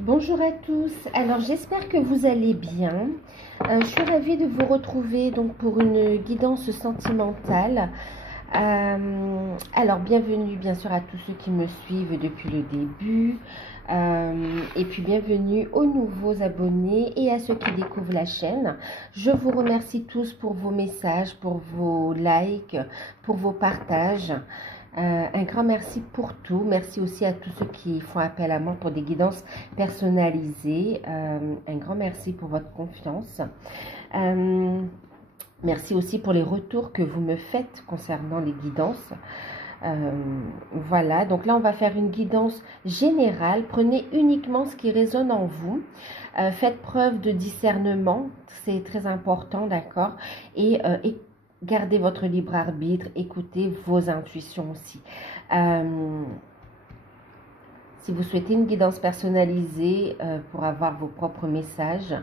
Bonjour à tous, alors j'espère que vous allez bien. Je suis ravie de vous retrouver donc pour une guidance sentimentale. Alors bienvenue bien sûr à tous ceux qui me suivent depuis le début et puis bienvenue aux nouveaux abonnés et à ceux qui découvrent la chaîne. Je vous remercie tous pour vos messages, pour vos likes, pour vos partages. Un grand merci pour tout. Merci aussi à tous ceux qui font appel à moi pour des guidances personnalisées. Un grand merci pour votre confiance. Merci aussi pour les retours que vous me faites concernant les guidances. Voilà, donc là on va faire une guidance générale. Prenez uniquement ce qui résonne en vous. Faites preuve de discernement, c'est très important, d'accord, et gardez votre libre arbitre, écoutez vos intuitions aussi. Si vous souhaitez une guidance personnalisée pour avoir vos propres messages,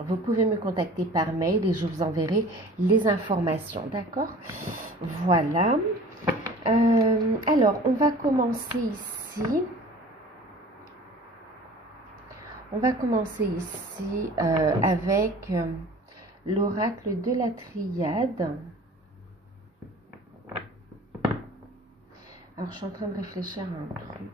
vous pouvez me contacter par mail et je vous enverrai les informations, d'accord? Voilà. Alors, on va commencer ici. On va commencer ici avec l'oracle de la triade. Alors, je suis en train de réfléchir à un truc.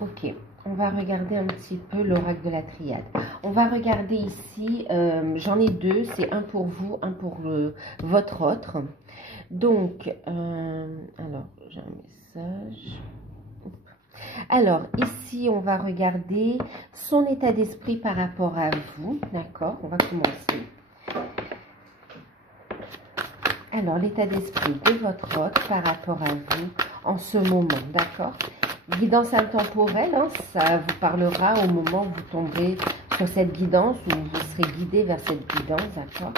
Ok, on va regarder un petit peu l'oracle de la triade. On va regarder ici, j'en ai deux, c'est un pour vous, un pour votre autre. Donc, alors, j'ai un message. Alors, ici, on va regarder son état d'esprit par rapport à vous. D'accord, on va commencer. Alors, l'état d'esprit de votre hôte par rapport à vous en ce moment. D'accord. Guidance intemporelle, hein, ça vous parlera au moment où vous tomberez sur cette guidance ou vous serez guidé vers cette guidance. D'accord.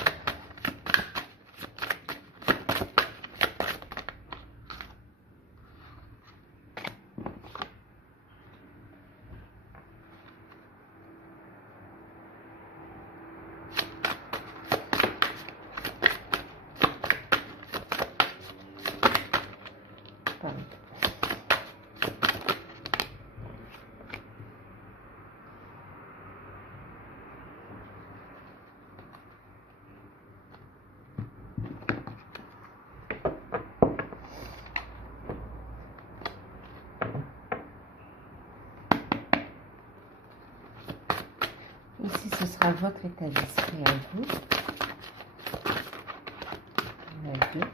Ici, ce sera votre état d'esprit à vous. On a deux.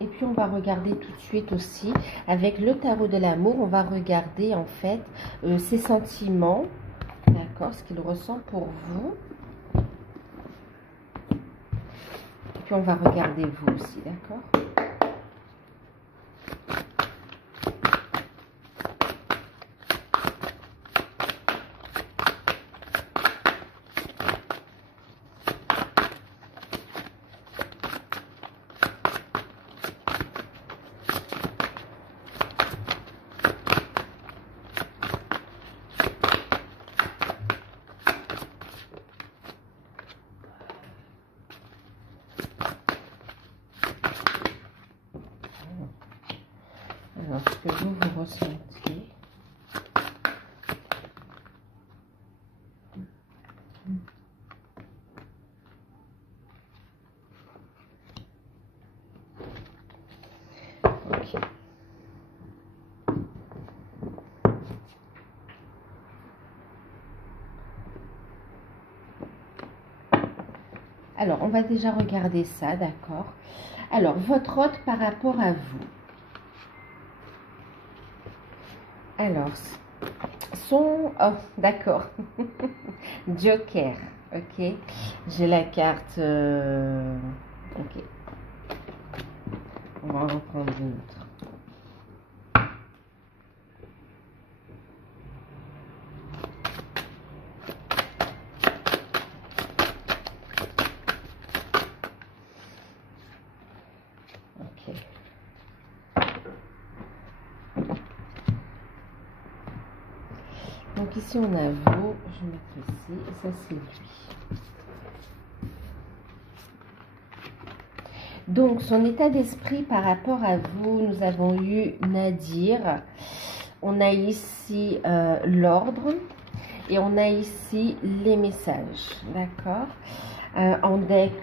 Et puis, on va regarder tout de suite aussi, avec le tarot de l'amour, on va regarder en fait ses sentiments, d'accord, ce qu'il ressent pour vous. Et puis, on va regarder vous aussi, d'accord. Alors, ce que vous ressentez. Ok. Alors, on va déjà regarder ça, d'accord. Alors, votre hôte par rapport à vous. Alors, son... Oh, d'accord. Joker, ok. J'ai la carte... Ok. On va en reprendre une autre. ici on a vous, je vais mettre ici, et ça c'est lui. Donc son état d'esprit par rapport à vous, nous avons eu Nadir, on a ici l'ordre et on a ici les messages, d'accord. En deck,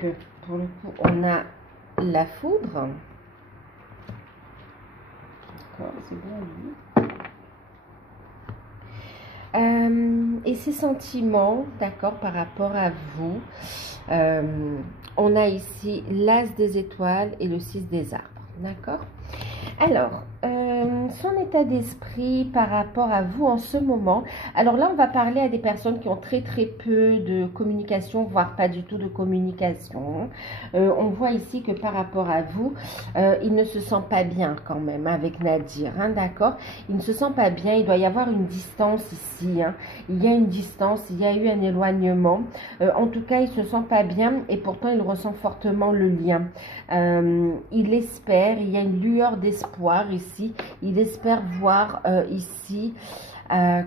pour le coup, on a la foudre. D'accord, c'est bien lui. Et ses sentiments, d'accord, par rapport à vous. On a ici l'As des étoiles et le 6 des arbres, d'accord. Alors, son état d'esprit par rapport à vous en ce moment. Alors là, on va parler à des personnes qui ont très peu de communication, voire pas du tout de communication. On voit ici que par rapport à vous, il ne se sent pas bien quand même avec Nadir, hein, d'accord. Il ne se sent pas bien, il doit y avoir une distance ici, hein. Il y a une distance, il y a eu un éloignement. En tout cas, il ne se sent pas bien et pourtant il ressent fortement le lien. Il espère, il y a une lueur d'espoir ici, il espère voir ici,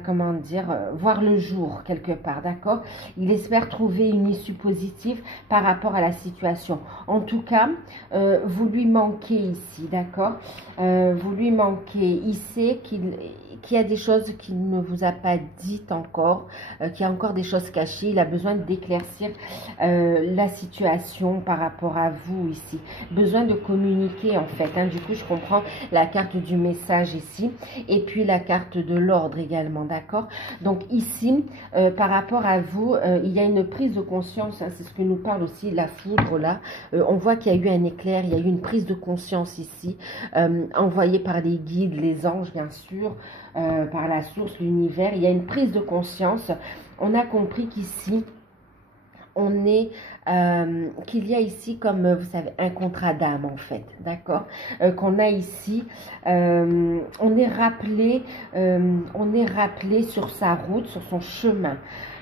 comment dire, voir le jour quelque part, d'accord. Il espère trouver une issue positive par rapport à la situation. En tout cas, vous lui manquez ici, d'accord. Vous lui manquez, il sait qu'il y a des choses qu'il ne vous a pas dites encore, qu'il y a encore des choses cachées. Il a besoin d'éclaircir la situation par rapport à vous ici. Besoin de communiquer en fait, hein. Du coup, je comprends la carte du message ici et puis la carte de l'ordre également, d'accord. Donc ici, par rapport à vous, il y a une prise de conscience, hein. C'est ce que nous parle aussi la foudre là. On voit qu'il y a eu un éclair, il y a eu une prise de conscience ici, envoyée par les guides, les anges bien sûr, par la source, l'univers. Il y a une prise de conscience. On a compris qu'ici, on est, qu'il y a ici comme, vous savez, un contrat d'âme en fait, d'accord, qu'on a ici, on est rappelé sur sa route, sur son chemin.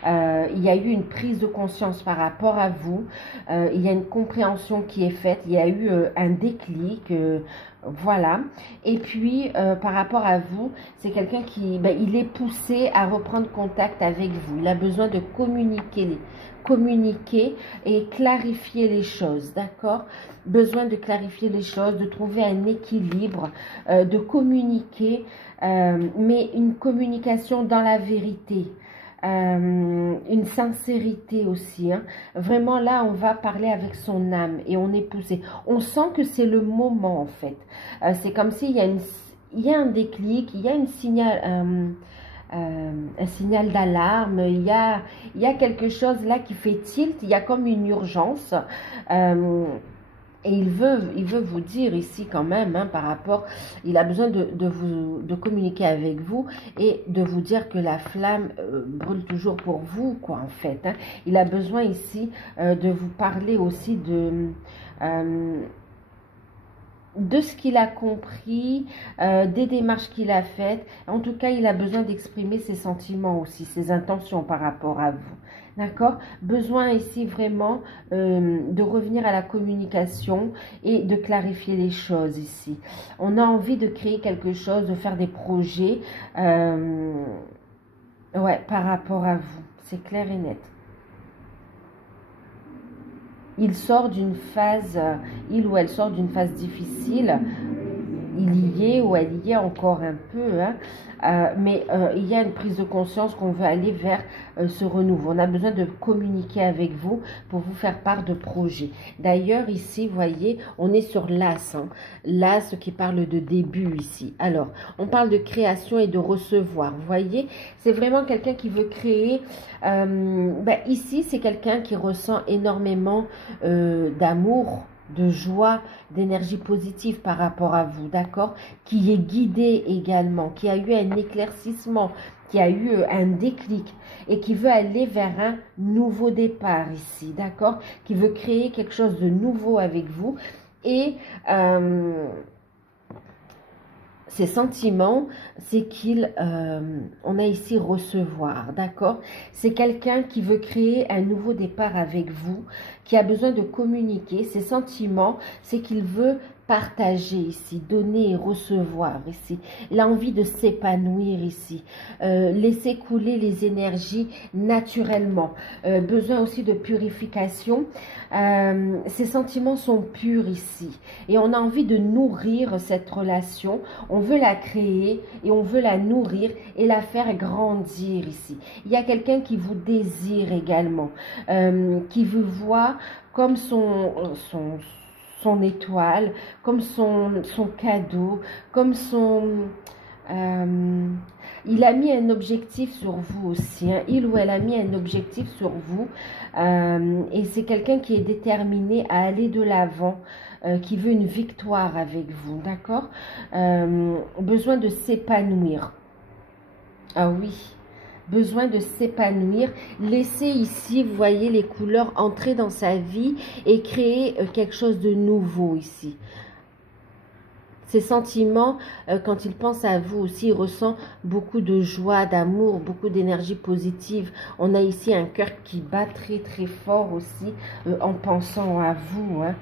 Il y a eu une prise de conscience par rapport à vous, il y a une compréhension qui est faite, il y a eu un déclic, voilà. Et puis par rapport à vous, c'est quelqu'un qui, il est poussé à reprendre contact avec vous, il a besoin de communiquer et clarifier les choses, d'accord. Besoin de clarifier les choses, de trouver un équilibre, de communiquer, mais une communication dans la vérité. Une sincérité aussi, hein. Vraiment là on va parler avec son âme et on est poussé, on sent que c'est le moment en fait, c'est comme s'il y a un déclic, il y a un signal d'alarme, il y a quelque chose là qui fait tilt, il y a comme une urgence, et il veut vous dire ici quand même, hein, par rapport, il a besoin de communiquer avec vous et de vous dire que la flamme brûle toujours pour vous, quoi, en fait, hein. Il a besoin ici de vous parler aussi de ce qu'il a compris, des démarches qu'il a faites. En tout cas, il a besoin d'exprimer ses sentiments aussi, ses intentions par rapport à vous. D'accord? Besoin ici vraiment de revenir à la communication et de clarifier les choses ici. On a envie de créer quelque chose, de faire des projets ouais, par rapport à vous. C'est clair et net. Il sort d'une phase, il ou elle sort d'une phase difficile, il y est ou elle y est encore un peu, hein, mais il y a une prise de conscience qu'on veut aller vers ce renouveau. On a besoin de communiquer avec vous pour vous faire part de projets. D'ailleurs, ici, vous voyez, on est sur l'As, hein, l'As qui parle de début ici. Alors, on parle de création et de recevoir. Vous voyez, c'est vraiment quelqu'un qui veut créer. Ici, c'est quelqu'un qui ressent énormément d'amour, de joie, d'énergie positive par rapport à vous, d'accord, qui est guidé également, qui a eu un éclaircissement, qui a eu un déclic et qui veut aller vers un nouveau départ ici, d'accord, qui veut créer quelque chose de nouveau avec vous. Et ses sentiments, c'est qu'il, on a ici recevoir, d'accord. C'est quelqu'un qui veut créer un nouveau départ avec vous, qui a besoin de communiquer. Ses sentiments, c'est qu'il veut partager ici, donner et recevoir ici, l'envie de s'épanouir ici, laisser couler les énergies naturellement, besoin aussi de purification. Ces sentiments sont purs ici et on a envie de nourrir cette relation, on veut la créer et on veut la nourrir et la faire grandir ici. Il y a quelqu'un qui vous désire également, qui vous voit comme son étoile, comme son cadeau, comme il a mis un objectif sur vous aussi, hein. Il ou elle a mis un objectif sur vous et c'est quelqu'un qui est déterminé à aller de l'avant, qui veut une victoire avec vous, d'accord? Besoin de s'épanouir. Ah oui, besoin de s'épanouir. Laissez ici, vous voyez les couleurs entrer dans sa vie et créer quelque chose de nouveau ici. Ces sentiments, quand il pense à vous aussi, il ressent beaucoup de joie, d'amour, beaucoup d'énergie positive. On a ici un cœur qui bat très très fort aussi en pensant à vous, hein.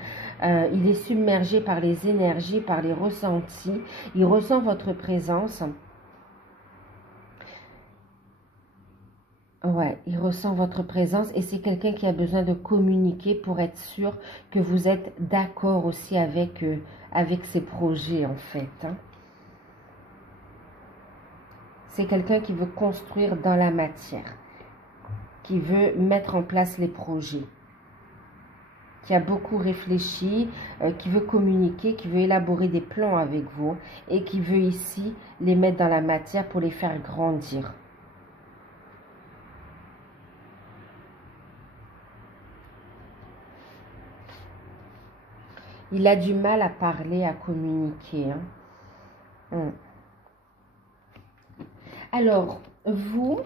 Il est submergé par les énergies, par les ressentis. Il ressent votre présence. Ouais, il ressent votre présence et c'est quelqu'un qui a besoin de communiquer pour être sûr que vous êtes d'accord aussi avec ses projets en fait, hein. C'est quelqu'un qui veut construire dans la matière, qui veut mettre en place les projets, qui a beaucoup réfléchi, qui veut communiquer, qui veut élaborer des plans avec vous et qui veut ici les mettre dans la matière pour les faire grandir. Il a du mal à parler, à communiquer, hein. Alors, vous,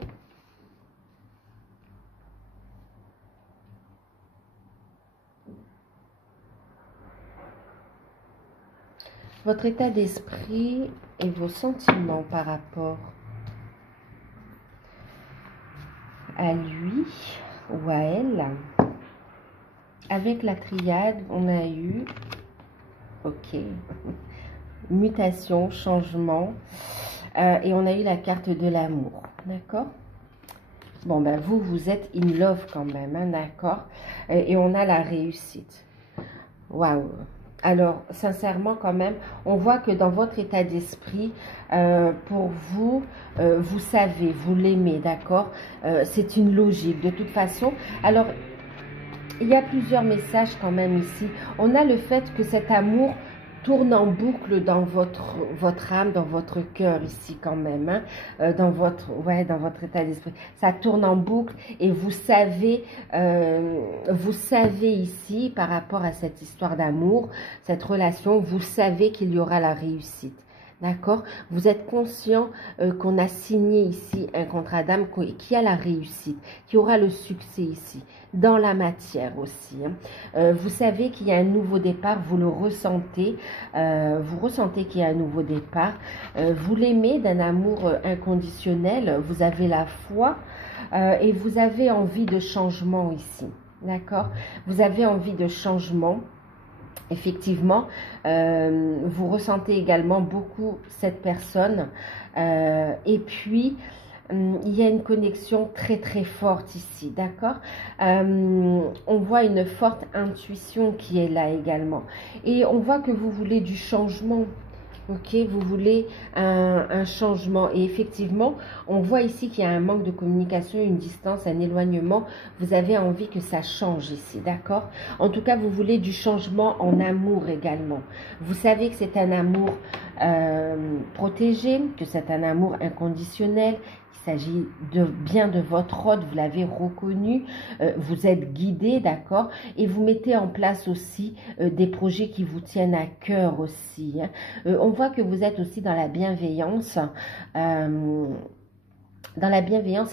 votre état d'esprit et vos sentiments par rapport à lui ou à elle. Avec la triade, on a eu, ok, mutation, changement, et on a eu la carte de l'amour, d'accord? Bon, ben vous êtes in love quand même, hein, d'accord? Et on a la réussite. Waouh! Alors, sincèrement, quand même, on voit que dans votre état d'esprit, pour vous, vous savez, vous l'aimez, d'accord? C'est une logique, de toute façon. Alors, il y a plusieurs messages quand même ici. On a le fait que cet amour tourne en boucle dans votre âme, dans votre cœur ici quand même, hein, dans votre état d'esprit. Ça tourne en boucle et vous savez ici par rapport à cette histoire d'amour, cette relation, vous savez qu'il y aura la réussite. D'accord? Vous êtes conscient qu'on a signé ici un contrat d'âme qui a la réussite, qui aura le succès ici, dans la matière aussi, hein. Vous savez qu'il y a un nouveau départ, vous le ressentez, vous ressentez qu'il y a un nouveau départ. Vous l'aimez d'un amour inconditionnel, vous avez la foi et vous avez envie de changement ici. D'accord? Vous avez envie de changement. Effectivement, vous ressentez également beaucoup cette personne et puis il y a une connexion très très forte ici, d'accord? On voit une forte intuition qui est là également et on voit que vous voulez du changement. Ok, vous voulez un changement et effectivement, on voit ici qu'il y a un manque de communication, une distance, un éloignement. Vous avez envie que ça change ici, d'accord? En tout cas, vous voulez du changement en amour également. Vous savez que c'est un amour protégé, que c'est un amour inconditionnel. Il s'agit bien de votre hôte, vous l'avez reconnu, vous êtes guidé, d'accord? Et vous mettez en place aussi des projets qui vous tiennent à cœur aussi, hein. On voit que vous êtes aussi dans la bienveillance,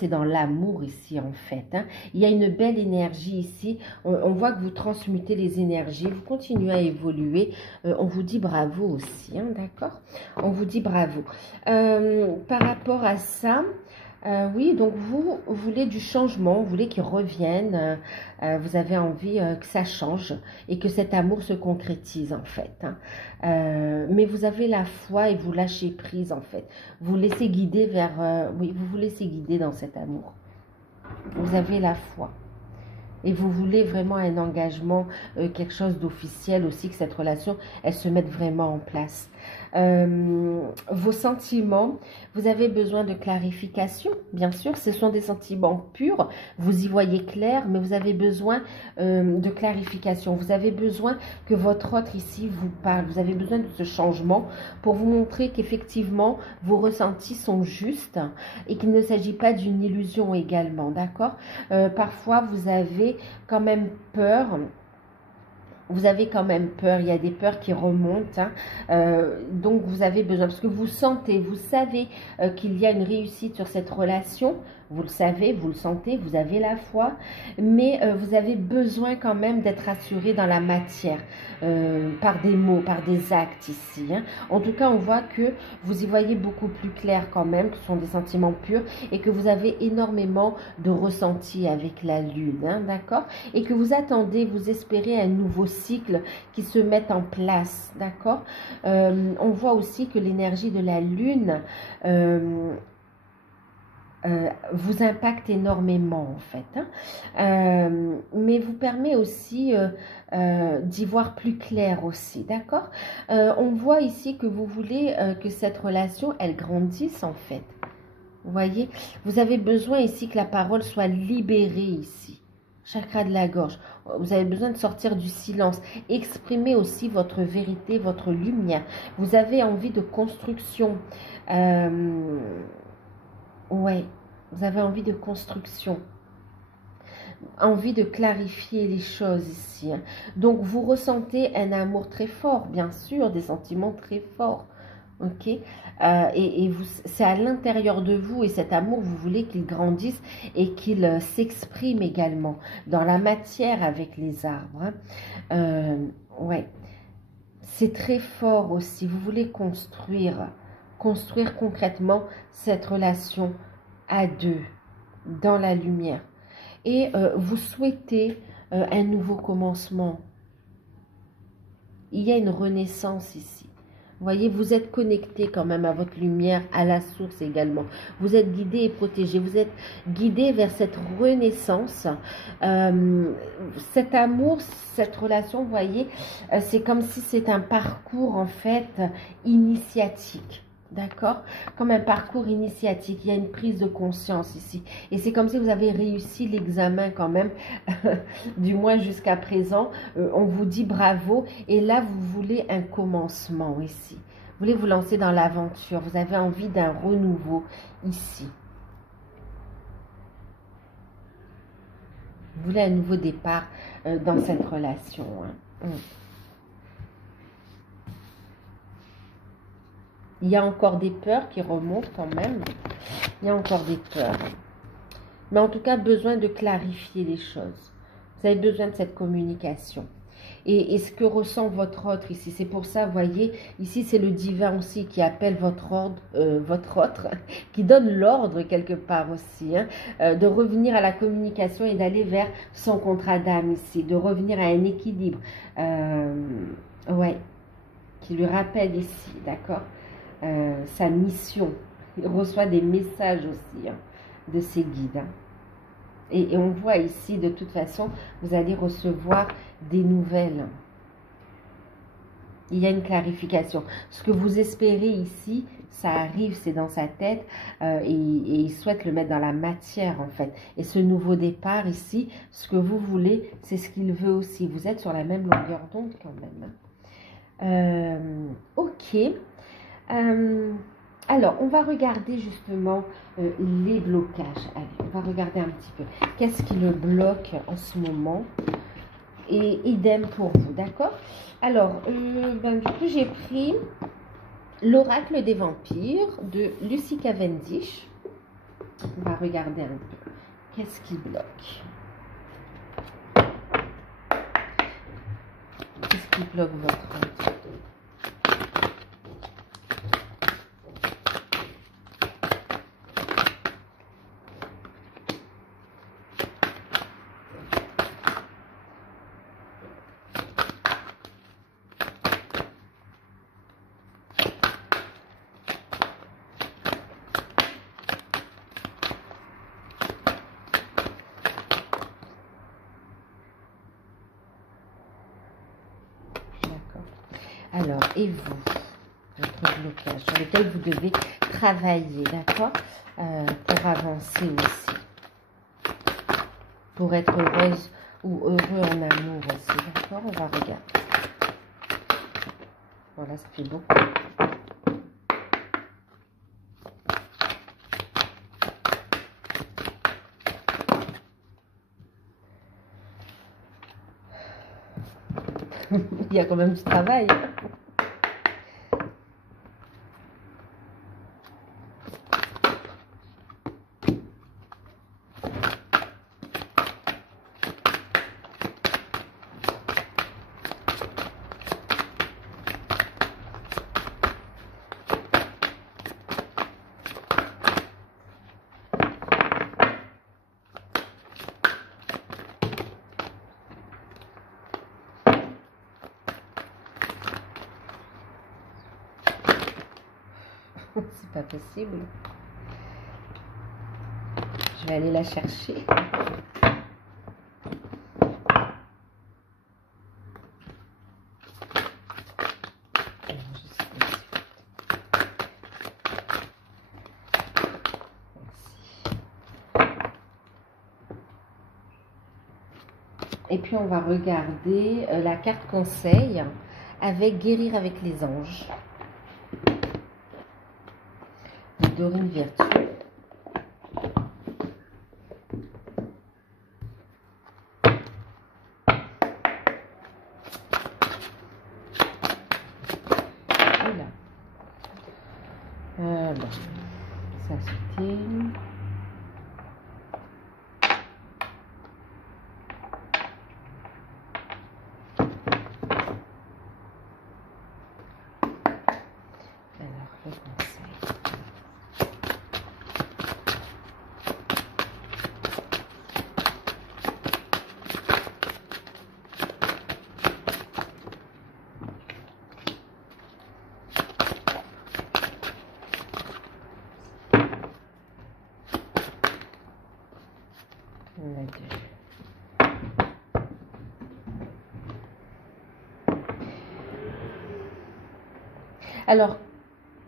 et dans l'amour ici en fait, hein. Il y a une belle énergie ici, on voit que vous transmutez les énergies, vous continuez à évoluer, on vous dit bravo aussi, hein, d'accord? On vous dit bravo. Par rapport à ça, Oui, donc vous voulez du changement, vous voulez qu'il revienne, vous avez envie que ça change et que cet amour se concrétise en fait, hein. Mais vous avez la foi et vous lâchez prise en fait. Vous laissez guider vers, oui, vous vous laissez guider dans cet amour. Vous avez la foi. Et vous voulez vraiment un engagement, quelque chose d'officiel aussi, que cette relation, elle se mette vraiment en place. Vos sentiments, vous avez besoin de clarification, bien sûr, ce sont des sentiments purs, vous y voyez clair, mais vous avez besoin de clarification, vous avez besoin que votre autre ici vous parle, vous avez besoin de ce changement pour vous montrer qu'effectivement, vos ressentis sont justes et qu'il ne s'agit pas d'une illusion également, d'accord? Parfois, vous avez quand même peur. Vous avez quand même peur, il y a des peurs qui remontent, hein. Donc vous avez besoin, parce que vous sentez, vous savez qu'il y a une réussite sur cette relation, vous le savez, vous le sentez, vous avez la foi, mais vous avez besoin quand même d'être assuré dans la matière, par des mots, par des actes ici, hein. En tout cas, on voit que vous y voyez beaucoup plus clair quand même, que ce sont des sentiments purs, et que vous avez énormément de ressentis avec la lune, hein, d'accord? Et que vous attendez, vous espérez un nouveau cycle qui se mette en place, d'accord? On voit aussi que l'énergie de la lune vous impacte énormément en fait, hein. Mais vous permet aussi d'y voir plus clair aussi, d'accord? On voit ici que vous voulez que cette relation, elle grandisse en fait. Vous voyez, vous avez besoin ici que la parole soit libérée ici. Chakra de la gorge. Vous avez besoin de sortir du silence. Exprimer aussi votre vérité, votre lumière. Vous avez envie de construction. Ouais, vous avez envie de construction. Envie de clarifier les choses ici, hein. Donc, vous ressentez un amour très fort, bien sûr, des sentiments très forts. Ok, et c'est à l'intérieur de vous et cet amour, vous voulez qu'il grandisse et qu'il s'exprime également dans la matière avec les arbres, hein. Ouais, c'est très fort aussi. Vous voulez construire concrètement cette relation à deux dans la lumière et vous souhaitez un nouveau commencement. Il y a une renaissance ici. Vous voyez, vous êtes connecté quand même à votre lumière, à la source également. Vous êtes guidé et protégé. Vous êtes guidé vers cette renaissance. Cet amour, cette relation, vous voyez, c'est comme si c'est un parcours en fait initiatique. D'accord? Comme un parcours initiatique. Il y a une prise de conscience ici. Et c'est comme si vous avez réussi l'examen quand même, du moins jusqu'à présent. On vous dit bravo. Et là, vous voulez un commencement ici. Vous voulez vous lancer dans l'aventure. Vous avez envie d'un renouveau ici. Vous voulez un nouveau départ dans cette relation, hein. Il y a encore des peurs qui remontent quand même. Il y a encore des peurs. Mais en tout cas, besoin de clarifier les choses. Vous avez besoin de cette communication. Et ce que ressent votre autre ici, c'est pour ça, vous voyez, ici c'est le divin aussi qui appelle votre autre, qui donne l'ordre quelque part aussi, hein, de revenir à la communication et d'aller vers son contrat d'âme ici, de revenir à un équilibre. Ouais, qui lui rappelle ici, d'accord? Sa mission. Il reçoit des messages aussi, hein, de ses guides, hein. Et on voit ici, de toute façon, vous allez recevoir des nouvelles. Il y a une clarification. Ce que vous espérez ici, ça arrive, c'est dans sa tête, et il souhaite le mettre dans la matière en fait. Et ce nouveau départ ici, ce que vous voulez, c'est ce qu'il veut aussi. Vous êtes sur la même longueur d'onde quand même. Ok. Alors, on va regarder justement les blocages. Allez, on va regarder un petit peu. Qu'est-ce qui le bloque en ce moment? Et idem pour vous, d'accord? Alors, du coup, j'ai pris l'oracle des vampires de Lucy Cavendish. On va regarder un peu. Qu'est-ce qui bloque? Qu'est-ce qui bloque votre vie? Alors, et vous, votre blocage sur lequel vous devez travailler, d'accord, pour avancer aussi, pour être heureuse ou heureux en amour aussi, d'accord. On va regarder. Voilà, ça fait beaucoup. Il y a quand même du travail. C'est pas possible. Je vais aller la chercher. Et puis on va regarder la carte conseil avec guérir avec les anges. Dorine Vertu. Voilà. Bon. Ça c'était. Alors, le conseil. Alors,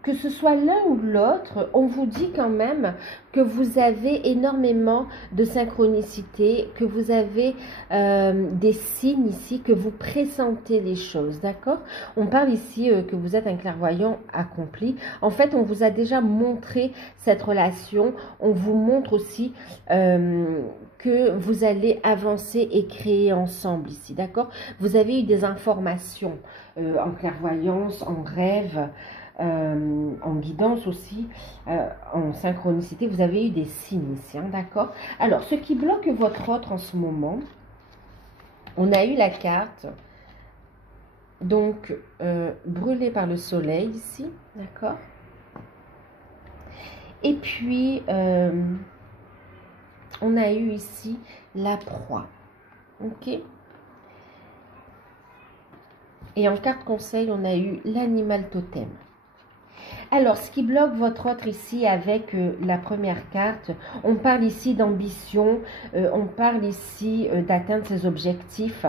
que ce soit l'un ou l'autre, on vous dit quand même que vous avez énormément de synchronicité, que vous avez des signes ici, que vous pressentez les choses, d'accord? On parle ici que vous êtes un clairvoyant accompli. En fait, on vous a déjà montré cette relation. On vous montre aussi que vous allez avancer et créer ensemble ici, d'accord? Vous avez eu des informations en clairvoyance, en rêve, en guidance aussi, en synchronicité, vous avez eu des signes ici, hein, d'accord? Alors, ce qui bloque votre autre en ce moment, on a eu la carte, donc, brûlée par le soleil ici, d'accord? Et puis, on a eu ici la proie, ok? Et en carte conseil, on a eu l'animal totem. Alors, ce qui bloque votre autre ici avec la première carte, on parle ici d'ambition, on parle ici d'atteindre ses objectifs.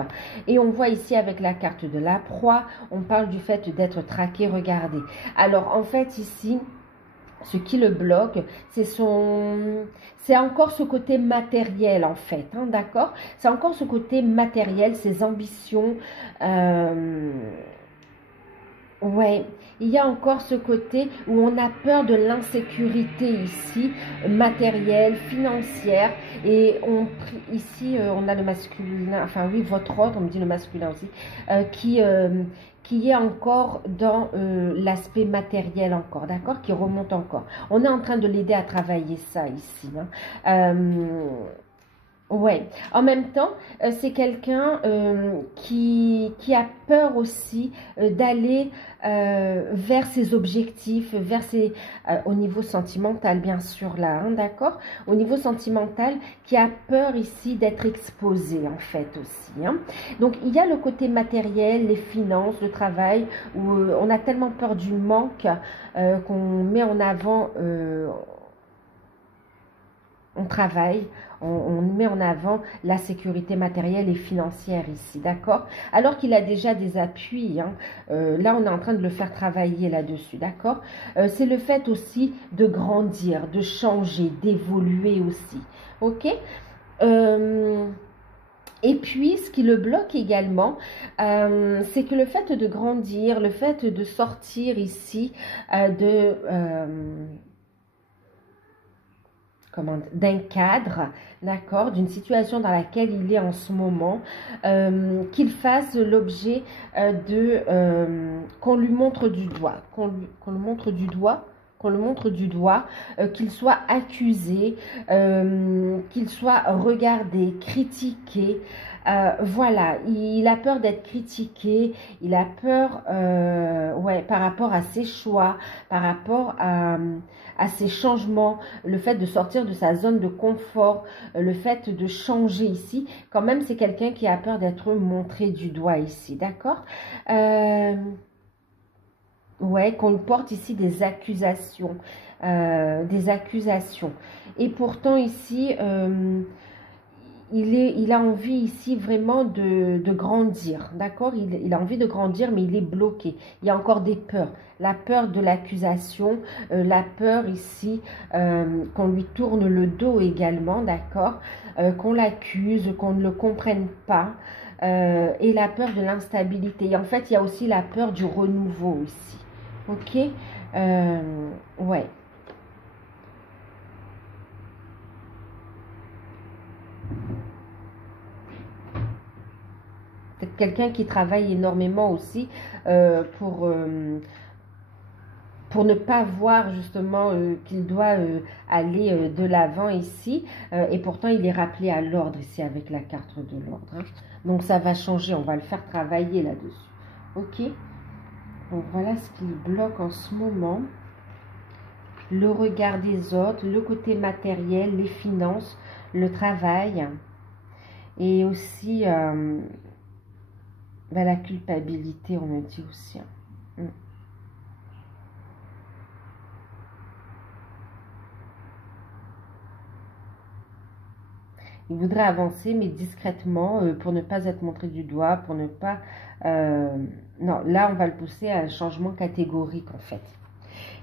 Et on voit ici avec la carte de la proie, on parle du fait d'être traqué, regardé. Alors, en fait, ici, ce qui le bloque, c'est encore ce côté matériel en fait, hein, d'accord? C'est encore ce côté matériel, ses ambitions. Ouais, il y a encore ce côté où on a peur de l'insécurité ici, matérielle, financière, et ici on a le masculin, enfin oui, votre autre, on me dit le masculin aussi, qui est encore dans l'aspect matériel encore, d'accord, qui remonte encore. On est en train de l'aider à travailler ça ici, hein. Ouais, en même temps, c'est quelqu'un qui a peur aussi d'aller vers ses objectifs, au niveau sentimental, bien sûr, là, hein, d'accord? Au niveau sentimental, qui a peur ici d'être exposé, en fait, aussi, hein. Donc, il y a le côté matériel, les finances, le travail, où on a tellement peur du manque qu'on met en avant on travaille, on met en avant la sécurité matérielle et financière ici, d'accord? Alors qu'il a déjà des appuis, hein. Là, on est en train de le faire travailler là-dessus, d'accord? C'est le fait aussi de grandir, de changer, d'évoluer aussi, ok? Et puis, ce qui le bloque également, c'est que le fait de grandir, le fait de sortir ici d'un cadre, d'accord, d'une situation dans laquelle il est en ce moment, qu'il fasse l'objet qu'on lui montre du doigt, qu'on le montre du doigt, qu'il soit accusé, qu'il soit regardé, critiqué. Voilà, il a peur d'être critiqué, il a peur ouais, par rapport à ses choix, par rapport à ses changements, le fait de sortir de sa zone de confort, le fait de changer ici. Quand même, c'est quelqu'un qui a peur d'être montré du doigt ici, d'accord? Ouais, qu'on porte ici des accusations, des accusations. Et pourtant ici, il a envie ici vraiment de grandir, d'accord? Il a envie de grandir, mais il est bloqué. Il y a encore des peurs. La peur de l'accusation, la peur ici qu'on lui tourne le dos également, d'accord? Qu'on l'accuse, qu'on ne le comprenne pas. Et la peur de l'instabilité. Et en fait, il y a aussi la peur du renouveau ici. Ok? Ouais. C'est quelqu'un qui travaille énormément aussi pour ne pas voir justement qu'il doit aller de l'avant ici. Et pourtant, il est rappelé à l'ordre ici avec la carte de l'ordre, hein. Donc, ça va changer. On va le faire travailler là-dessus. Ok? Donc, voilà ce qu'il bloque en ce moment. Le regard des autres, le côté matériel, les finances, le travail. Et aussi la culpabilité, on me dit aussi, hein. Il voudrait avancer, mais discrètement, pour ne pas être montré du doigt, pour ne pas... non, là, on va le pousser à un changement catégorique, en fait.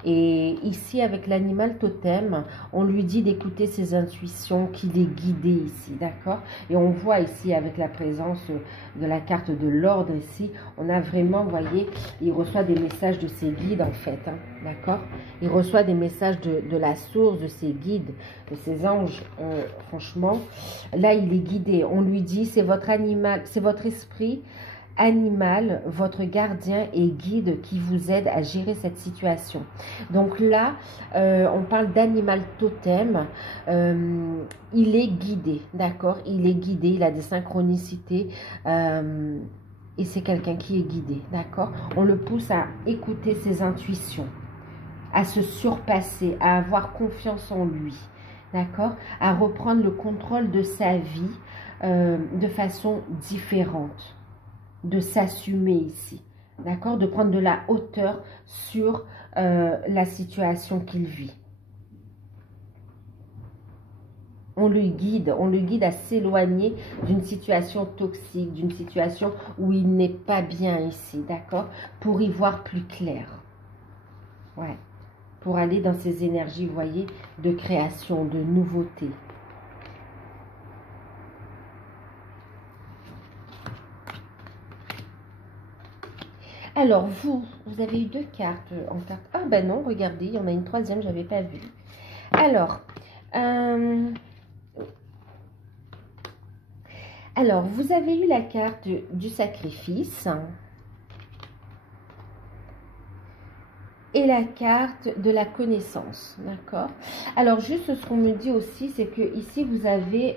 Et ici, avec l'animal totem, on lui dit d'écouter ses intuitions, qu'il est guidé ici, d'accord? Et on voit ici, avec la présence de la carte de l'ordre ici, on a vraiment, vous voyez, il reçoit des messages de ses guides, en fait, hein, d'accord? Il reçoit des messages de la source, de ses guides, de ses anges. Franchement, là, il est guidé. On lui dit, c'est votre animal, c'est votre esprit animal, votre gardien et guide qui vous aide à gérer cette situation. Donc là, on parle d'animal totem. Il est guidé, d'accord? Il est guidé, il a des synchronicités. Et c'est quelqu'un qui est guidé, d'accord? On le pousse à écouter ses intuitions, à se surpasser, à avoir confiance en lui, d'accord? À reprendre le contrôle de sa vie de façon différente, de s'assumer ici, d'accord? De prendre de la hauteur sur la situation qu'il vit. On le guide à s'éloigner d'une situation toxique, d'une situation où il n'est pas bien ici, d'accord? Pour y voir plus clair. Ouais. Pour aller dans ces énergies, vous voyez, de création, de nouveauté. Alors, vous avez eu deux cartes en carte. Ah ben non, regardez, il y en a une troisième, je n'avais pas vu. Alors, vous avez eu la carte du sacrifice et la carte de la connaissance, d'accord? Alors, juste ce qu'on me dit aussi, c'est que ici, vous avez...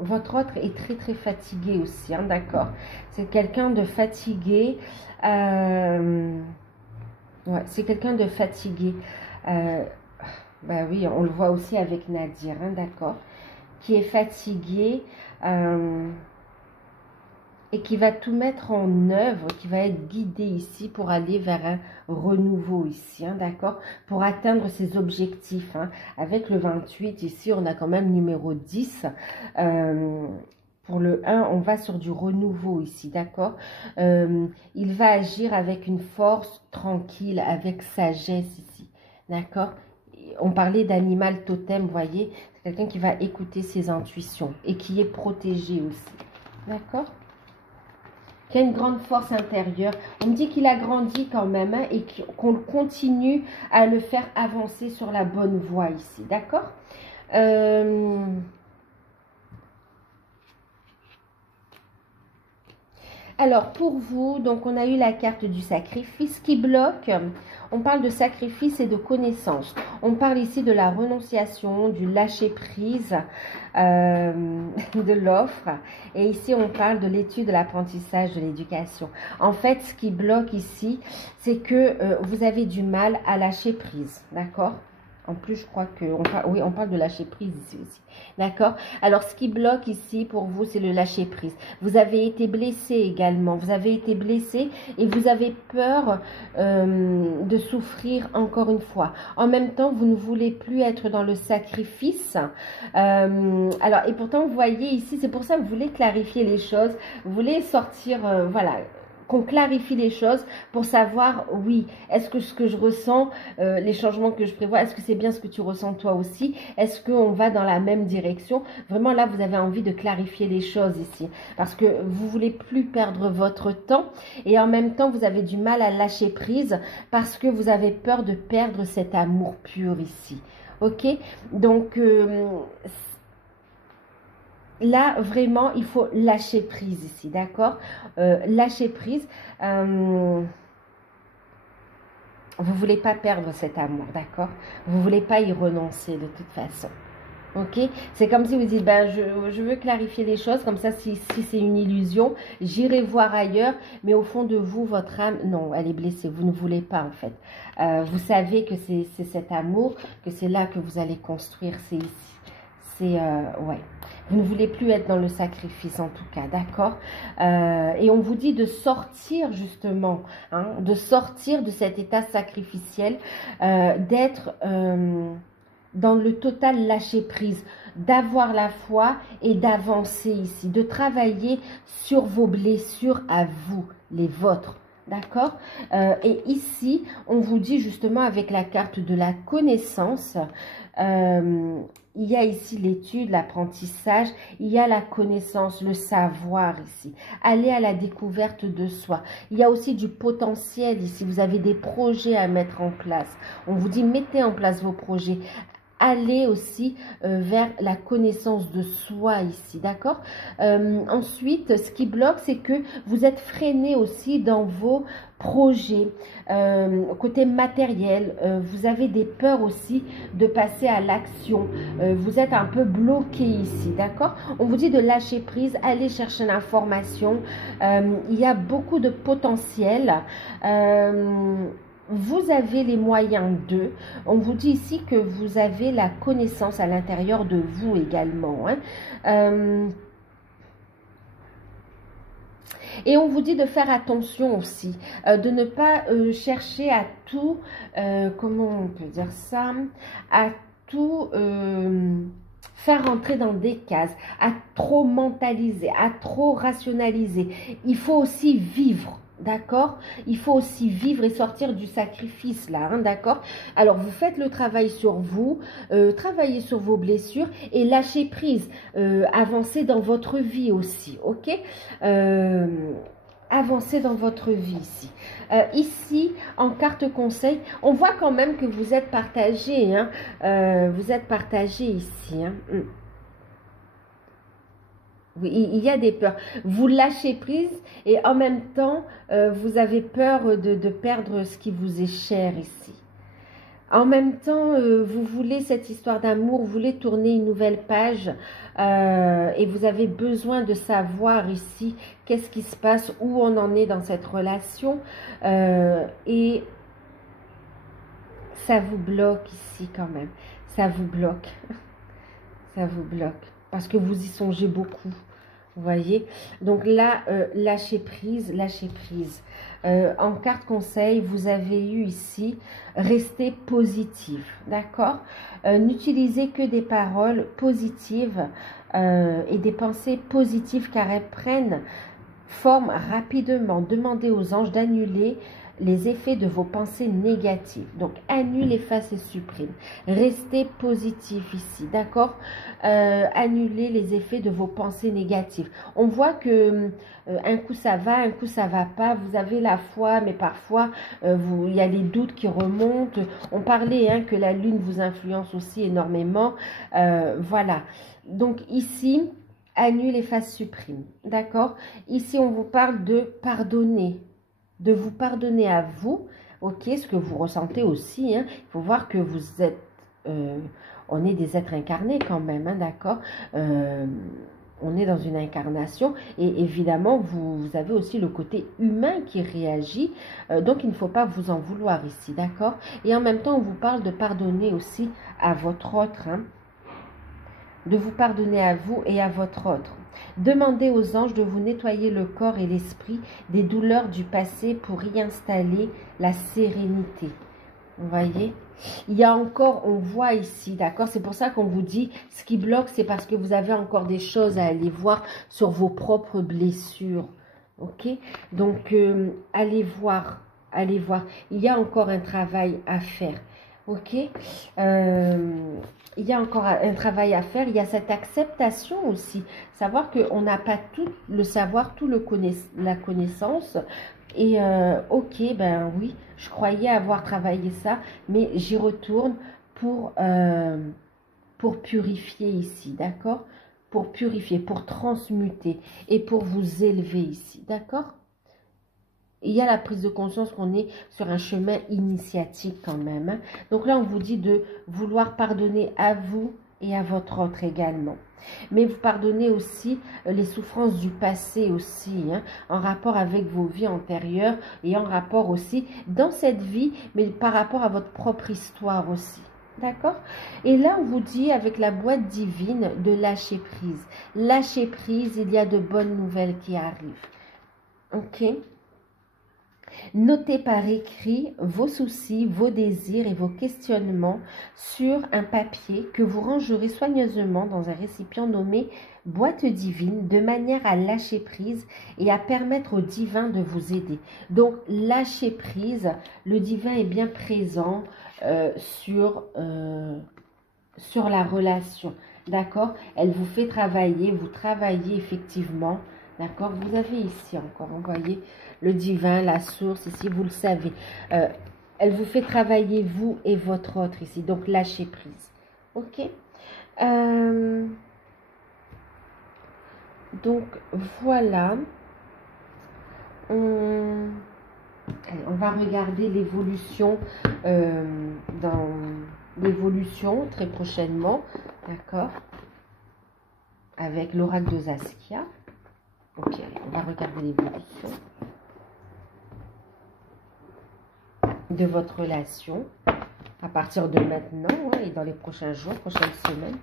votre autre est très très fatigué aussi, hein, d'accord? C'est quelqu'un de fatigué. Ouais, c'est quelqu'un de fatigué. Bah oui, on le voit aussi avec Nadir, hein, d'accord? Qui est fatigué. et qui va tout mettre en œuvre, qui va être guidé ici pour aller vers un renouveau ici, hein, d'accord, pour atteindre ses objectifs. Hein. Avec le 28 ici, on a quand même numéro 10. Pour le 1, on va sur du renouveau ici, d'accord. Il va agir avec une force tranquille, avec sagesse ici, d'accord. On parlait d'animal totem, vous voyez, c'est quelqu'un qui va écouter ses intuitions et qui est protégé aussi, d'accord, qui a une grande force intérieure. On me dit qu'il a grandi quand même, hein, et qu'on continue à le faire avancer sur la bonne voie ici, d'accord. Alors, pour vous, donc on a eu la carte du sacrifice qui bloque. On parle de sacrifice et de connaissance. On parle ici de la renonciation, du lâcher-prise, de l'offre. Et ici, on parle de l'étude, de l'apprentissage, de l'éducation. En fait, ce qui bloque ici, c'est que vous avez du mal à lâcher prise. D'accord ? En plus, je crois oui, on parle de lâcher prise ici aussi. D'accord? Alors, ce qui bloque ici pour vous, c'est le lâcher prise. Vous avez été blessé également. Vous avez été blessé et vous avez peur de souffrir encore une fois. En même temps, vous ne voulez plus être dans le sacrifice. Alors, et pourtant, vous voyez ici, c'est pour ça que vous voulez clarifier les choses. Vous voulez sortir, voilà, qu'on clarifie les choses pour savoir, oui, est-ce que ce que je ressens, les changements que je prévois, est-ce que c'est bien ce que tu ressens toi aussi? Est-ce qu'on va dans la même direction? Vraiment, là, vous avez envie de clarifier les choses ici. Parce que vous voulez plus perdre votre temps et en même temps, vous avez du mal à lâcher prise parce que vous avez peur de perdre cet amour pur ici. Ok? Donc, là, vraiment, il faut lâcher prise ici, d'accord? Lâcher prise. Vous ne voulez pas perdre cet amour, d'accord? Vous ne voulez pas y renoncer de toute façon. Ok? C'est comme si vous dites, ben, je veux clarifier les choses, comme ça, si c'est une illusion, j'irai voir ailleurs, mais au fond de vous, votre âme, non, elle est blessée, vous ne voulez pas en fait. Vous savez que c'est cet amour, que c'est là que vous allez construire, c'est ici. Ouais. Vous ne voulez plus être dans le sacrifice en tout cas, d'accord? Et on vous dit de sortir justement, hein, de sortir de cet état sacrificiel, d'être dans le total lâcher prise, d'avoir la foi et d'avancer ici, de travailler sur vos blessures à vous, les vôtres. D'accord? Et ici, on vous dit justement avec la carte de la connaissance, il y a ici l'étude, l'apprentissage, il y a la connaissance, le savoir ici. Aller à la découverte de soi. Il y a aussi du potentiel ici. Vous avez des projets à mettre en place. On vous dit mettez en place vos projets. Aller aussi vers la connaissance de soi ici, d'accord? Ensuite, ce qui bloque, c'est que vous êtes freiné aussi dans vos projets. Côté matériel, vous avez des peurs aussi de passer à l'action. Vous êtes un peu bloqué ici, d'accord? On vous dit de lâcher prise, aller chercher l'information. Il y a beaucoup de potentiel. Vous avez les moyens d'eux. On vous dit ici que vous avez la connaissance à l'intérieur de vous également. Hein. Et on vous dit de faire attention aussi, de ne pas chercher à tout, comment on peut dire ça, à tout faire rentrer dans des cases, à trop mentaliser, à trop rationaliser. Il faut aussi vivre. D'accord? Il faut aussi vivre et sortir du sacrifice là, hein, d'accord? Alors, vous faites le travail sur vous, travaillez sur vos blessures et lâchez prise. Avancez dans votre vie aussi, ok? Avancez dans votre vie ici. Ici, en carte conseil, on voit quand même que vous êtes partagé, hein? Vous êtes partagé ici, hein? Oui, il y a des peurs. Vous lâchez prise et en même temps, vous avez peur de perdre ce qui vous est cher ici. En même temps, vous voulez cette histoire d'amour, vous voulez tourner une nouvelle page et vous avez besoin de savoir ici qu'est-ce qui se passe, où on en est dans cette relation et ça vous bloque ici quand même. Ça vous bloque. Ça vous bloque parce que vous y songez beaucoup. Vous voyez? Donc là, lâcher prise, lâcher prise. En carte conseil, vous avez eu ici, rester positif, d'accord? N'utilisez que des paroles positives et des pensées positives car elles prennent forme rapidement. Demandez aux anges d'annuler les effets de vos pensées négatives. Donc, annule, efface et supprime. Restez positif ici, d'accord? Annulez les effets de vos pensées négatives. On voit que un coup ça va, un coup ça va pas. Vous avez la foi, mais parfois il y a les doutes qui remontent. On parlait que la lune vous influence aussi énormément. Voilà. Donc ici, annule, efface, supprime. D'accord? Ici, on vous parle de pardonner. De vous pardonner à vous, ok, ce que vous ressentez aussi, il faut voir que vous êtes, on est des êtres incarnés quand même, d'accord, on est dans une incarnation et évidemment vous avez aussi le côté humain qui réagit, donc il ne faut pas vous en vouloir ici, d'accord, et en même temps on vous parle de pardonner aussi à votre autre, de vous pardonner à vous et à votre autre. Demandez aux anges de vous nettoyer le corps et l'esprit des douleurs du passé pour y installer la sérénité. Vous voyez? Il y a encore, on voit ici, d'accord? C'est pour ça qu'on vous dit, ce qui bloque, c'est parce que vous avez encore des choses à aller voir sur vos propres blessures. Ok? Donc, allez voir, allez voir. Il y a encore un travail à faire. Ok? Il y a encore un travail à faire. Il y a cette acceptation aussi. Savoir qu'on n'a pas tout le savoir, la connaissance. Et ok, ben oui, je croyais avoir travaillé ça, mais j'y retourne pour purifier ici, d'accord? Pour purifier, pour transmuter et pour vous élever ici, d'accord? Il y a la prise de conscience qu'on est sur un chemin initiatique quand même. Donc là, on vous dit de vouloir pardonner à vous et à votre autre également. Mais vous pardonnez aussi les souffrances du passé aussi, en rapport avec vos vies antérieures et en rapport aussi dans cette vie, mais par rapport à votre propre histoire aussi. D'accord? Et là, on vous dit avec la boîte divine de lâcher prise. Lâcher prise, il y a de bonnes nouvelles qui arrivent. Ok? Notez par écrit vos soucis, vos désirs et vos questionnements sur un papier que vous rangerez soigneusement dans un récipient nommé boîte divine de manière à lâcher prise et à permettre au divin de vous aider. Donc, lâcher prise, le divin est bien présent sur la relation. D'accord? Elle vous fait travailler, vous travaillez effectivement. D'accord? Vous avez ici encore, vous voyez, le divin, la source, ici, vous le savez. Elle vous fait travailler, vous et votre autre, ici. Donc, lâchez prise. Ok? Donc, voilà. On va regarder l'évolution dans l'évolution très prochainement. D'accord? Avec l'oracle de Saskia. Ok, on va regarder l'évolution de votre relation à partir de maintenant et dans les prochains jours, prochaines semaines.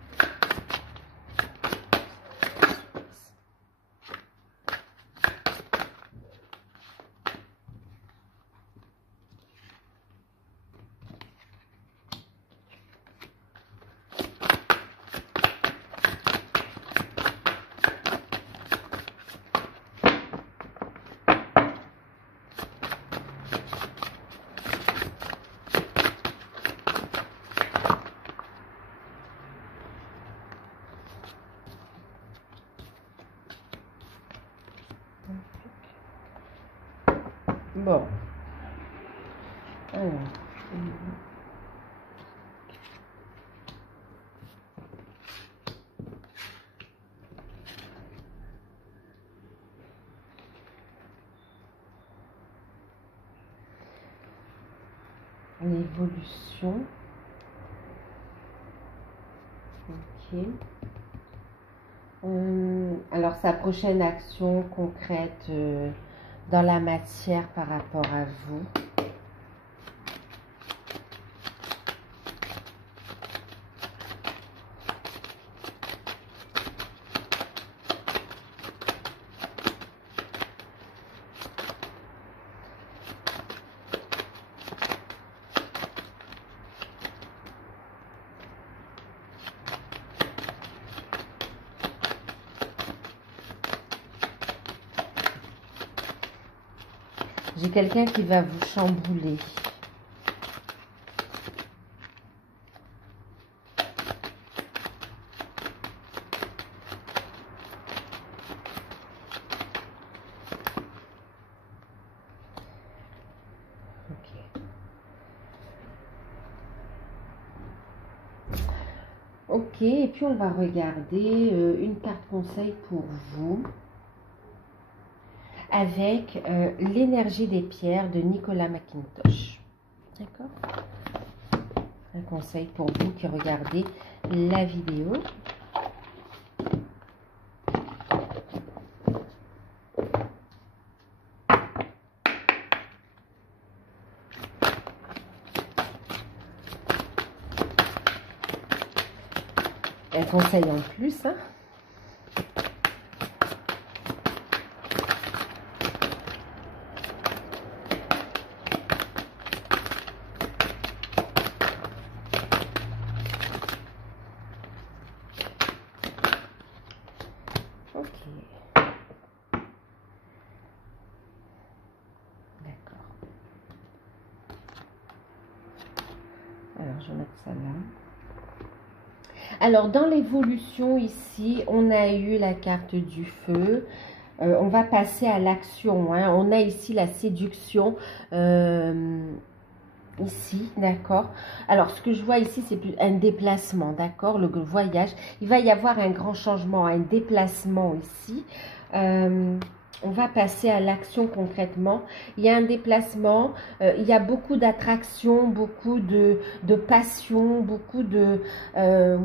Bon. Alors. L'évolution. Ok. Alors, sa prochaine action concrète dans la matière par rapport à vous. J'ai quelqu'un qui va vous chambouler. Ok, et puis on va regarder une carte conseil pour vous avec l'énergie des pierres de Nicolas McIntosh. D'accord? Un conseil pour vous qui regardez la vidéo. Un conseil en plus, hein? Ok. D'accord. Alors, je vais mettre ça là. Alors, dans l'évolution ici, on a eu la carte du feu. On va passer à l'action. Hein. On a ici la séduction. Ici, d'accord. Alors, ce que je vois ici, c'est un déplacement, d'accord. Le voyage. Il va y avoir un grand changement, un déplacement ici. On va passer à l'action concrètement. Il y a un déplacement, il y a beaucoup d'attraction, beaucoup de passion, beaucoup de,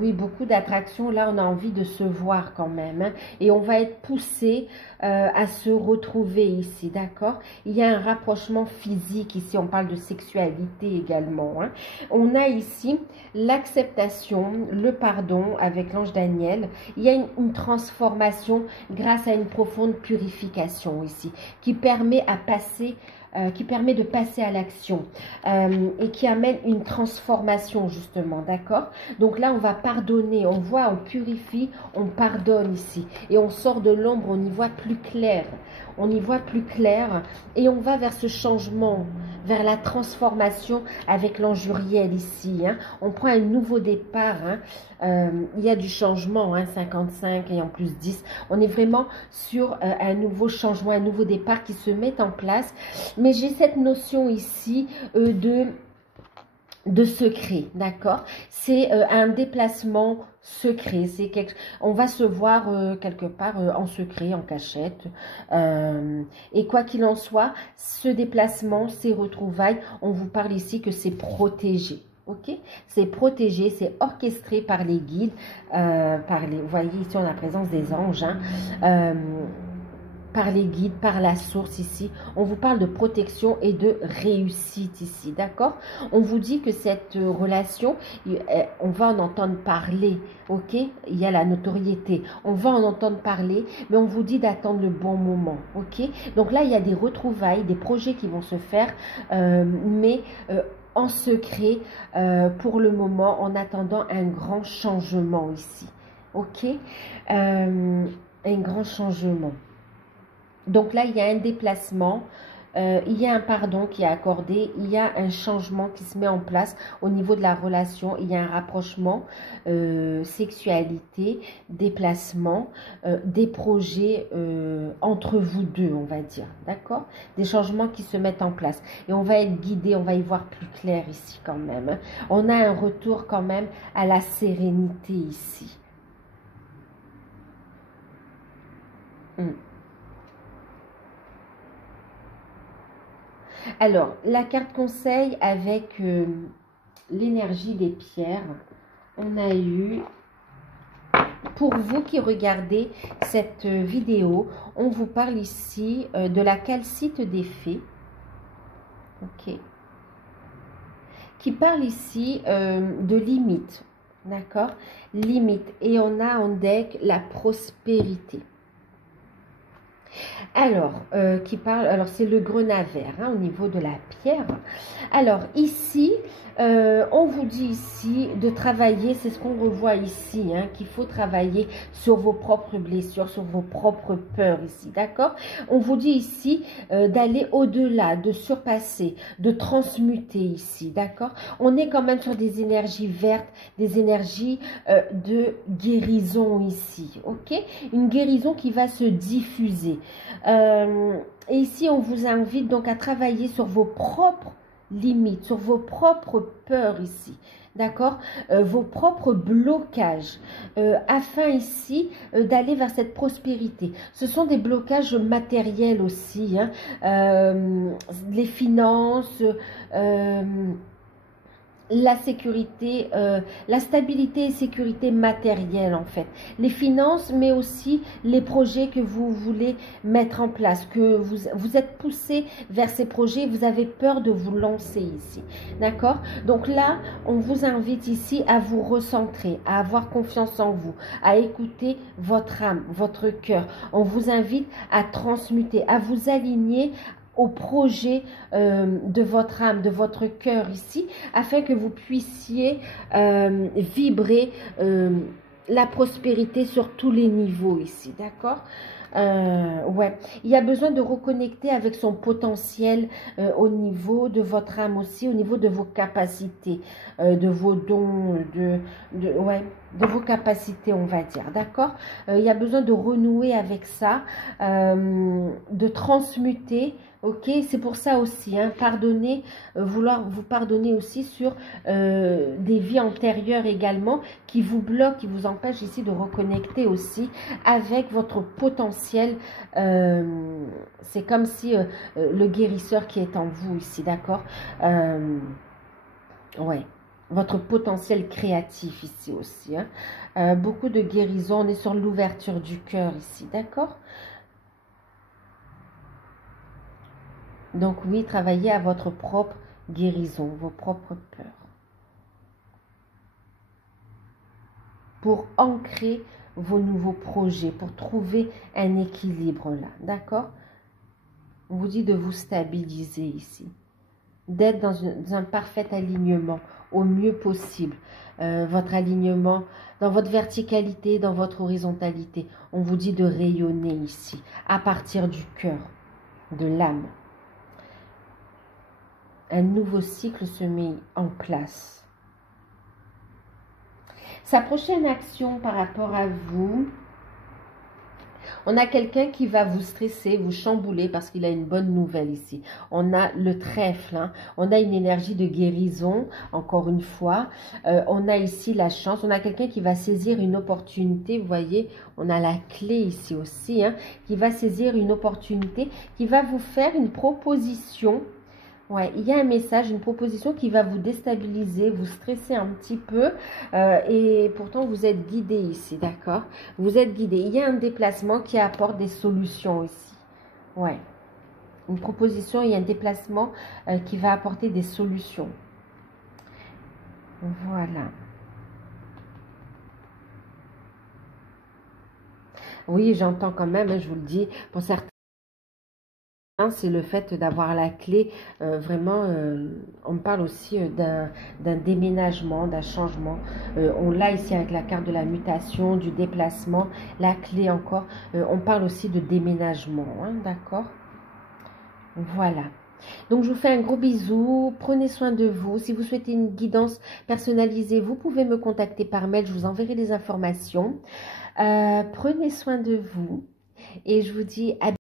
oui, beaucoup d'attraction. Là, on a envie de se voir quand même. Hein, et on va être poussé à se retrouver ici, d'accord. Il y a un rapprochement physique ici. On parle de sexualité également. Hein. On a ici l'acceptation, le pardon avec l'ange Daniel. Il y a une transformation grâce à une profonde purification ici, qui permet de passer à l'action et qui amène une transformation justement, d'accord. Donc là, on va pardonner, on voit, on purifie, on pardonne ici et on sort de l'ombre, on y voit plus clair. On y voit plus clair et on va vers ce changement, vers la transformation avec l'ange Uriel ici. Hein. On prend un nouveau départ. Hein. Il y a du changement, hein, 55 et en plus 10. On est vraiment sur un nouveau changement, un nouveau départ qui se met en place. Mais j'ai cette notion ici de secret, d'accord. C'est un déplacement secret, on va se voir quelque part en secret, en cachette, et quoi qu'il en soit, ce déplacement, ces retrouvailles, on vous parle ici que c'est protégé. Ok, c'est protégé, c'est orchestré par les guides, vous voyez ici on a la présence des anges, hein, par les guides, par la source ici. On vous parle de protection et de réussite ici, d'accord. On vous dit que cette relation, on va en entendre parler, ok. Il y a la notoriété, on va en entendre parler, mais on vous dit d'attendre le bon moment, ok. Donc là, il y a des retrouvailles, des projets qui vont se faire, mais en secret pour le moment, en attendant un grand changement ici, ok. Un grand changement. Donc là, il y a un déplacement, il y a un pardon qui est accordé, il y a un changement qui se met en place au niveau de la relation, il y a un rapprochement, sexualité, déplacement, des projets entre vous deux, on va dire, d'accord. Des changements qui se mettent en place. Et on va être guidé, on va y voir plus clair ici quand même. Hein. On a un retour quand même à la sérénité ici. Alors, la carte conseil avec l'énergie des pierres, on a eu, pour vous qui regardez cette vidéo, on vous parle ici de la calcite des fées, ok, qui parle ici de limite, d'accord, limite, et on a en deck la prospérité. Alors, qui parle, alors c'est le grenat vert hein, au niveau de la pierre. Alors ici, on vous dit ici de travailler, c'est ce qu'on revoit ici, hein, qu'il faut travailler sur vos propres blessures, sur vos propres peurs ici, d'accord? On vous dit ici d'aller au-delà, de surpasser, de transmuter ici, d'accord? On est quand même sur des énergies vertes, des énergies de guérison ici, ok? Une guérison qui va se diffuser. Et ici, on vous invite donc à travailler sur vos propres limites, sur vos propres peurs ici, d'accord, vos propres blocages, afin ici d'aller vers cette prospérité. Ce sont des blocages matériels aussi, hein, les finances, la sécurité, la stabilité et sécurité matérielle en fait. Les finances, mais aussi les projets que vous voulez mettre en place, que vous êtes poussé vers ces projets, vous avez peur de vous lancer ici. D'accord? Donc là, on vous invite ici à vous recentrer, à avoir confiance en vous, à écouter votre âme, votre cœur. On vous invite à transmuter, à vous aligner au projet de votre âme, de votre cœur ici, afin que vous puissiez vibrer la prospérité sur tous les niveaux ici, d'accord? Ouais, il y a besoin de reconnecter avec son potentiel au niveau de votre âme aussi, au niveau de vos capacités, de vos dons, ouais, de vos capacités, on va dire, d'accord? Il y a besoin de renouer avec ça, de transmuter. Ok, c'est pour ça aussi, hein, pardonner, vouloir vous pardonner aussi sur des vies antérieures également qui vous bloquent, qui vous empêchent ici de reconnecter aussi avec votre potentiel. C'est comme si le guérisseur qui est en vous ici, d'accord? Ouais. Votre potentiel créatif ici aussi. Hein. Beaucoup de guérison, on est sur l'ouverture du cœur ici, d'accord? Donc oui, travaillez à votre propre guérison, vos propres peurs. Pour ancrer vos nouveaux projets, pour trouver un équilibre là, d'accord? On vous dit de vous stabiliser ici, d'être dans un parfait alignement au mieux possible. Votre alignement dans votre verticalité, dans votre horizontalité. On vous dit de rayonner ici, à partir du cœur, de l'âme. Un nouveau cycle se met en place. Sa prochaine action par rapport à vous, on a quelqu'un qui va vous stresser, vous chambouler parce qu'il a une bonne nouvelle ici. On a le trèfle, hein. On a une énergie de guérison, encore une fois. On a ici la chance, on a quelqu'un qui va saisir une opportunité, vous voyez, on a la clé ici aussi, hein, qui va saisir une opportunité, qui va vous faire une proposition. Ouais, il y a un message, une proposition qui va vous déstabiliser, vous stresser un petit peu et pourtant vous êtes guidé ici, d'accord? Vous êtes guidé. Il y a un déplacement qui apporte des solutions ici. Ouais, une proposition, il y a un déplacement qui va apporter des solutions. Voilà. Oui, j'entends quand même, je vous le dis, pour certains. C'est le fait d'avoir la clé, vraiment, on parle aussi d'un déménagement, d'un changement. On l'a ici avec la carte de la mutation, du déplacement, la clé encore. On parle aussi de déménagement, hein, d'accord? Voilà. Donc, je vous fais un gros bisou. Prenez soin de vous. Si vous souhaitez une guidance personnalisée, vous pouvez me contacter par mail. Je vous enverrai des informations. Prenez soin de vous. Et je vous dis à bientôt.